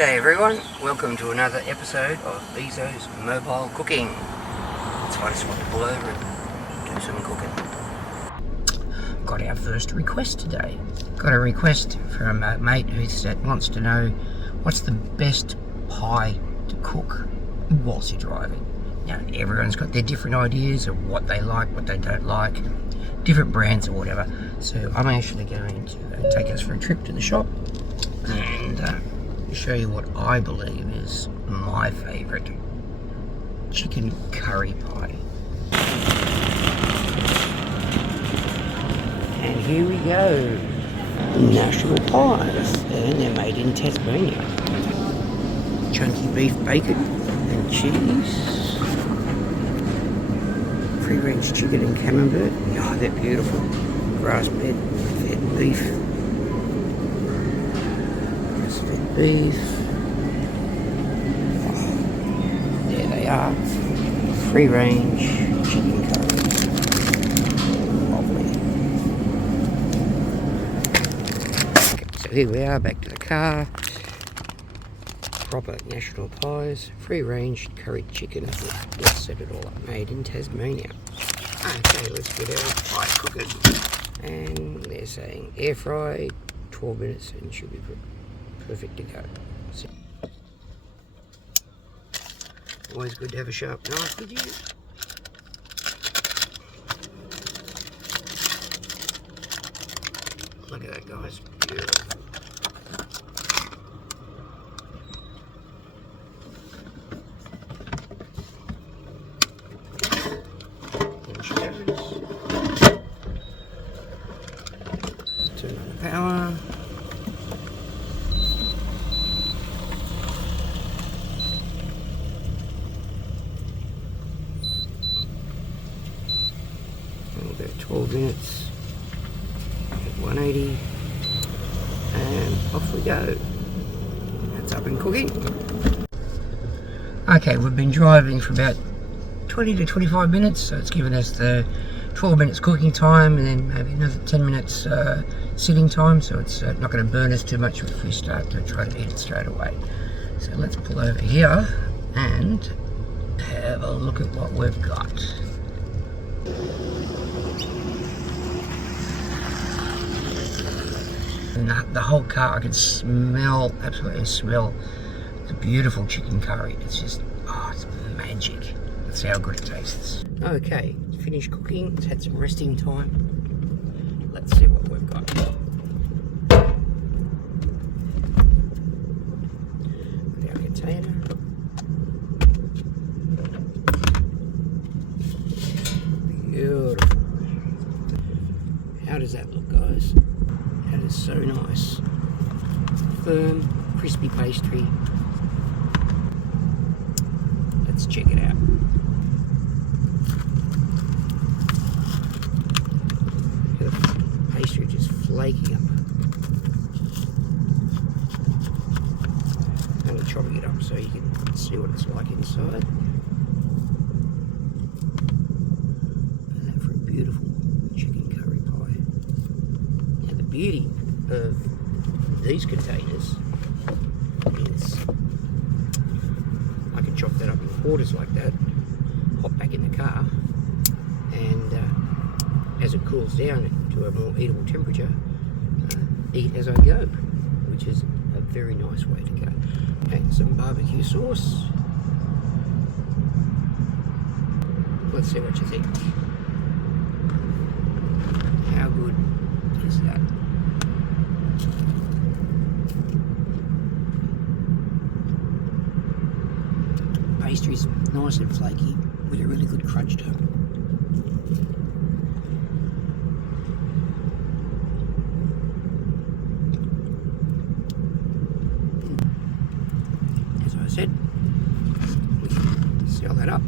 G'day everyone, welcome to another episode of Beazos Mobile Cooking. It's fun to pull over and do some cooking. Got our first request today. Got a request from a mate who wants to know what's the best pie to cook whilst you're driving. Now everyone's got their different ideas of what they like, what they don't like, different brands or whatever. So I'm actually going to take us for a trip to the shop and show you what I believe is my favourite chicken curry pie. And here we go, national pies, and they're made in Tasmania. Chunky beef bacon and cheese, free range chicken and camembert. Oh, they're beautiful. Grass-fed beef. Beef. Oh, there they are. Free range chicken curry. Lovely. Okay, so here we are, back to the car. Proper national pies. Free range curried chicken. Let's set it all up. Made in Tasmania. Okay, let's get our pie cooking. And they're saying air fry 12 minutes and should be perfect to go. So, always good to have a sharp knife with you. Look at that, guys. Beautiful. Turn on the power. About 12 minutes at 180 and off we go. That's up and cooking. Okay, we've been driving for about 20 to 25 minutes, so it's given us the 12 minutes cooking time and then maybe another 10 minutes sitting time, so it's not going to burn us too much if we start to try to eat it straight away. So let's pull over here and have a look at what we've got. And the whole car, I can smell, absolutely smell the beautiful chicken curry. It's just, oh, it's magic. That's how good it tastes. Okay, finished cooking. It's had some resting time. Let's see what we've got. Got our container. Beautiful. How does that look, guys? That is so nice. Firm, crispy pastry. Let's check it out. The pastry just flaking up. I'm chopping it up so you can see what it's like inside. And that for a beautiful chicken curry pie. And the beauty of these containers is I can chop that up in quarters like that, hop back in the car, and as it cools down to a more eatable temperature, eat as I go, which is a very nice way to go. And some barbecue sauce. Let's see what you think. How good is that? Pastry's nice and flaky with a really good crunch to it. As I said, we can seal that up,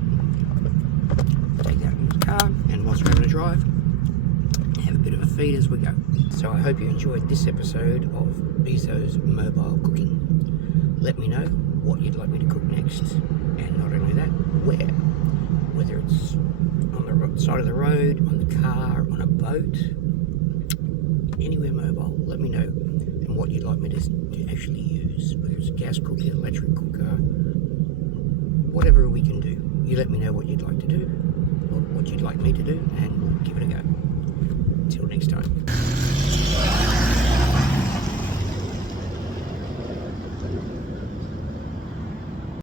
take that in the car, and whilst we're having a drive, have a bit of a feed as we go. So I hope you enjoyed this episode of Beazos Mobile Cooking. Let me know what you'd like me to cook next, and not only that, whether it's on the side of the road, on the car, on a boat, anywhere mobile. Let me know and what you'd like me me to actually use, whether it's a gas cooker, electric cooker, whatever we can do. You let me know what you'd like to do, or what you'd like me to do, and we'll give it a go. Until next time.